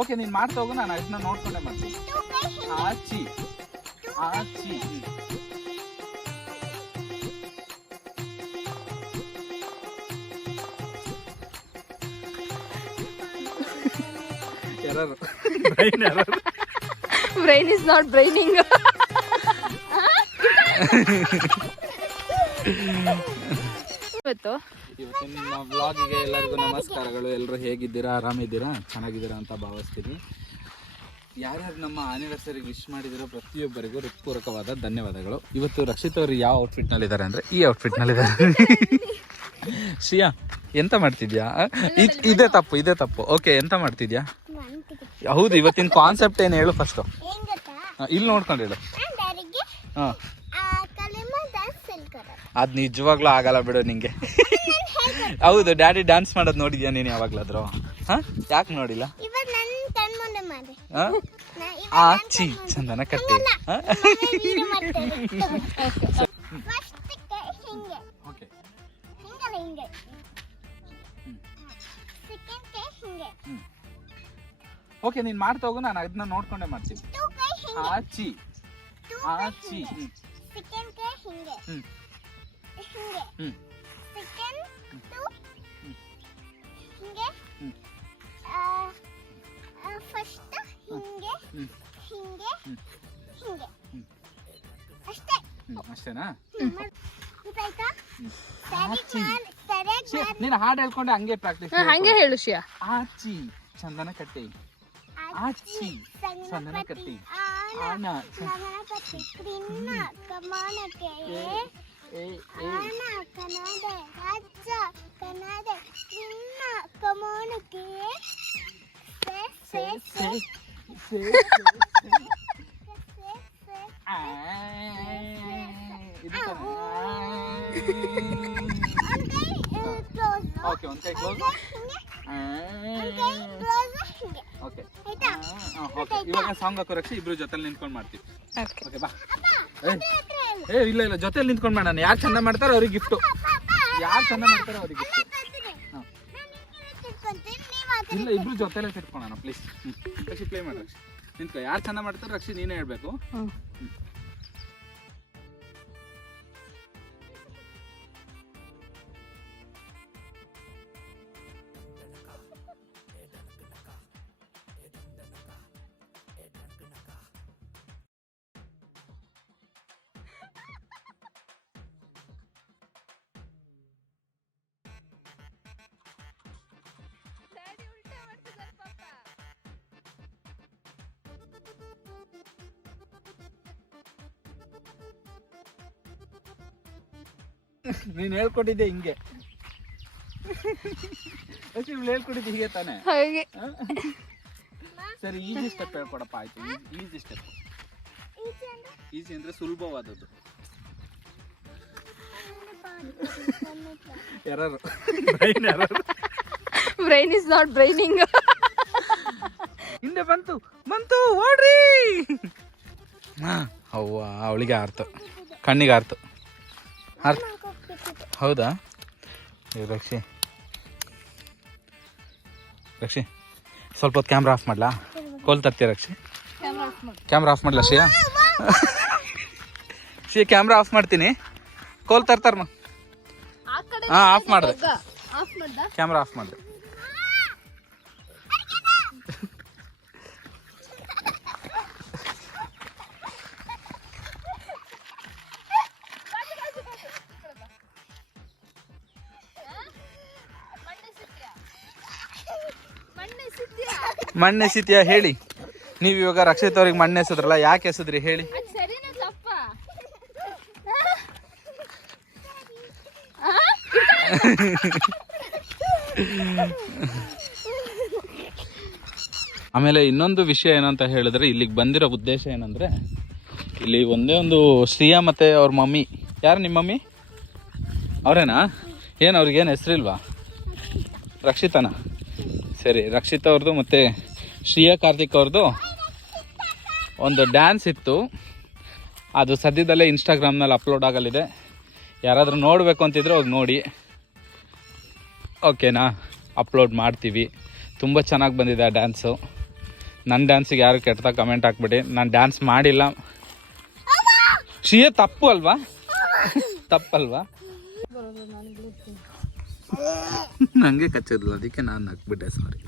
Okay ನೀನ್ ಮಾಡ್ತಾ ಹೋಗು ನಾನು ಅದನ್ನ ನೋಡ್ಕೊಂಡೆ ಮಾಡ್ತೀನಿ. ಆಚಿ. ಆಚಿ. ಬ್ರೈನ್ ಇಸ್ ನಾಟ್ ಬ್ರೈನಿಂಗ್ ಇವತ್ತು ಇವತ್ತಿನ ನಿಮ್ಮ ವ್ಲಾಗಿಗೆ ಎಲ್ಲರಿಗೂ ನಮಸ್ಕಾರಗಳು. ಎಲ್ಲರೂ ಹೇಗಿದ್ದೀರಾ? ಆರಾಮಿದ್ದೀರಾ? ಚೆನ್ನಾಗಿದ್ದೀರಾ ಅಂತ ಭಾವಿಸ್ತೀನಿ. ಯಾರ್ಯಾರು ನಮ್ಮ ಆನಿವರ್ಸರಿಗೆ ವಿಶ್ ಮಾಡಿದಿರೋ ಪ್ರತಿಯೊಬ್ಬರಿಗೂ ಹೃತ್ಪೂರ್ವಕವಾದ ಧನ್ಯವಾದಗಳು. ಇವತ್ತು ರಕ್ಷಿತ್ ಅವರು ಯಾವ ಔಟ್ಫಿಟ್ನಲ್ಲಿದ್ದಾರೆ ಅಂದರೆ ಈ ಔಟ್ಫಿಟ್ನಲ್ಲಿದ್ದಾರೆ ಶಿಯಾ ಎಂತ ಮಾಡ್ತಿದ್ಯಾ? ಇದ್- ತಪ್ಪು ಇದೇ ತಪ್ಪು. ಓಕೆ ಎಂತ ಮಾಡ್ತಿದ್ಯಾ? ಹೌದು ಇವತ್ತಿನ ಕಾನ್ಸೆಪ್ಟ್ ಏನು ಹೇಳು ಫಸ್ಟು ಇಲ್ಲಿ ನೋಡ್ಕೊಂಡು ಹೇಳು. ಹಾಂ. ಅದು ನಿಜವಾಗ್ಲೂ ಆಗಲ್ಲ ಬಿಡು ನಿಂಗೆ. ಹೌದು ಡ್ಯಾಡಿ ಡ್ಯಾನ್ಸ್ ಮಾಡೋದು ನೋಡಿದ್ಯಾ ನೀನು ಯಾವಾಗ್ಲಾದ್ರು? ಹಾಂ? ಯಾಕೆ ನೋಡಿಲ್ಲ? ಆ ಚಿ ಚಂದನ ಕಟ್ಟಿ ಓಕೆ. ನೀನ್ ಮಾಡ್ತಾ ಹೋಗು ನಾನು ಅದನ್ನ ನೋಡ್ಕೊಂಡೆ ಮಾಡ್ತೀನಿ. ಆಚಿ ಆಚಿ ಹ್ಮ್. ಹ್ಮ್. ಹಿಂಗೆ. ಫಸ್ಟ್ ಹಿಂಗೆ. ಹಿಂಗೆ. ಹಿಂಗೆ. ಅಷ್ಟೇ ಅಷ್ಟೇನಾ ನೀನು ಹಾಡು ಹೇಳ್ಕೊಂಡು ಹಂಗೆ ಪ್ರಾಕ್ಟೀಸ್ ಹಂಗೆ ಹೇಳು ಶಿಯಾ ಆಚಿ ಚಂದನ ಕಟ್ಟಿ ಆಚಿ ಸಣ್ಣನಕಟ್ಟಿ. ಆನ ಆನ. ಕ್ರಿನ್ನ ಕಮಾನಕ್ಕೆ ಏ ಆನ ಕನ್ನಡ ರಾಜ್ಯ ಕನ್ನಡ? ಒಂದ್ ಕ್ಲೋಸ್ ಓಕೆ ಒಂದು ಕೈ ಕ್ಲೋಸ್ ಓಕೆ ಓಕೆ ಇವಾಗ ಸಾಂಗ್ ಹಾಕೋ ರಕ್ಷಿ ಇಬ್ರು ಜೊತೆಲಿ ನಿಂತ್ಕೊಂಡು ಮಾಡ್ತೀವಿ. ಓಕೆ ಓಕೆ ಬಾ. ಅಪ್ಪ ಏ ಇಲ್ಲ ಇಲ್ಲ ಜೊತೆಲಿ ನಿಂತ್ಕೊಂಡು ಮಾಡೋಣ ಯಾರು ಚಂದ ಮಾಡ್ತಾರೋ ಅವ್ರಿಗೆ ಗಿಫ್ಟು ಯಾರು ಚಂದ ಮಾಡ್ತಾರೋ ಅವ್ರಿಗೆ ಗಿಫ್ಟ್ ಇಲ್ಲ ಇಬ್ರು ಜೊತೆಲೇ ತಿರ್ಕೊಳ್ಳೋಣ ಪ್ಲೀಸ್ ರಕ್ಷಿ ಪ್ಲೇ ಮಾಡಿ ರಕ್ಷಿ. ನಿಂತ್ಕೊ. ಯಾರು ಚಂದ ಮಾಡ್ತಾರೋ ರಕ್ಷಿ ನೀನೇ ಹೇಳ್ಬೇಕು. ನೀನು ಹೇಳ್ಕೊಟ್ಟಿದ್ದೆ ಹಿಂಗೆ. ಇವ್ಳು ಹೇಳ್ಕೊಟ್ಟಿದ್ದೆ ಹೀಗೆ ತಾನೆ? ಹಾಗೆ. ಸರಿ ಈಜಿ ಸ್ಟೆಪ್ ಹೇಳ್ಕೊಡಪ್ಪ ಆಯ್ತು. ಈಜಿ ಸ್ಟೆಪ್ ಈಸಿ ಅಂದ್ರೆ ಈಜಿ ಅಂದ್ರೆ ಸುಲಭವಾದದ್ದು. ಎರರು ಬ್ರೈನ್ ಎರರು ಬ್ರೈನ್ ಇಸ್ ನಾಟ್ ಬ್ರೈನಿಂಗ್ ಹಿಂದೆ ಬಂತು. ಬಂತು ಓಡ್ರಿ! ಹಾ ಅವ್ವ ಅವಳಿಗೆ ಆರ್ತು. ಕಣ್ಣಿಗೆ ಆರ್ತು. ಆರ್ತು. ಹೌದಾ? ರಕ್ಷಿ. ರಕ್ಷಿ ಸ್ವಲ್ಪ ಹೊತ್ತು ಕ್ಯಾಮ್ರಾ ಆಫ್ ಮಾಡ್ಲಾ? ಕೋಲ್ ತರ್ತೀಯ ರಕ್ಷಿ? ಕ್ಯಾಮ್ರಾ ಆಫ್ ಮಾಡ್ಲಾ ಶ್ರೀಯಾ? ಶ್ರೀ ಕ್ಯಾಮ್ರಾ ಆಫ್ ಮಾಡ್ತೀನಿ. ಕೋಲ್ ತರ್ತಾರಮ್ಮ ಹಾ ಆಫ್ ಮಾಡ್ದ. ಕ್ಯಾಮ್ರಾ ಆಫ್ ಮಾಡಿದೆ. ಮಣ್ಣು ಎಸಿತೀಯಾ ಹೇಳಿ. ನೀವು ಇವಾಗ ರಕ್ಷಿತ್ ಅವ್ರಿಗೆ ಮಣ್ಣು ಎಸದ್ರಲ್ಲ ಯಾಕೆ ಎಸದ್ರಿ ಹೇಳಿ? ಆಮೇಲೆ ಇನ್ನೊಂದು ವಿಷಯ ಏನಂತ ಹೇಳಿದ್ರೆ ಇಲ್ಲಿಗೆ ಬಂದಿರೋ ಉದ್ದೇಶ ಏನಂದ್ರೆ ಇಲ್ಲಿ ಒಂದೇ ಒಂದು ಸ್ತ್ರೀಯ ಮತ್ತೆ ಅವ್ರ ಮಮ್ಮಿ. ಯಾರು ನಿಮ್ಮ ಮಮ್ಮಿ? ಅವರೇನಾ? ಏನು ಅವ್ರಿಗೇನು ಹೆಸರಿಲ್ವಾ? ರಕ್ಷಿತನಾ? ಸರಿ, ರಕ್ಷಿತ್ ಅವ್ರದ್ದು ಮತ್ತು ಶ್ರೀಯಾ ಕಾರ್ತಿಕ್ ಅವ್ರದ್ದು ಒಂದು ಡ್ಯಾನ್ಸ್ ಇತ್ತು. ಅದು ಸದ್ಯದಲ್ಲೇ ಇನ್ಸ್ಟಾಗ್ರಾಮ್ನಲ್ಲಿ ಅಪ್ಲೋಡ್ ಆಗಲಿದೆ. ಯಾರಾದರೂ ನೋಡಬೇಕು ಅಂತಿದ್ರೆ ಹೋಗಿ ನೋಡಿ. ಓಕೆನಾ ಅಪ್ಲೋಡ್ ಮಾಡ್ತೀವಿ. ತುಂಬ ಚೆನ್ನಾಗಿ ಬಂದಿದೆ ಆ ಡ್ಯಾನ್ಸು ನನ್ನ ಡ್ಯಾನ್ಸಿಗೆ ಯಾರು ಕೆಟ್ಟದಾಗ ಕಮೆಂಟ್ ಹಾಕ್ಬಿಡಿ. ನಾನು ಡ್ಯಾನ್ಸ್ ಮಾಡಿಲ್ಲ. ಶ್ರೀಯ ತಪ್ಪು ಅಲ್ವಾ? ತಪ್ಪಲ್ವಾ? ನಂಗೆ ಕಚ್ಚಿದ್ಲು ಅದಕ್ಕೆ ನಾನು ಹಾಕ್ಬಿಟ್ಟೆ ಸಾರಿ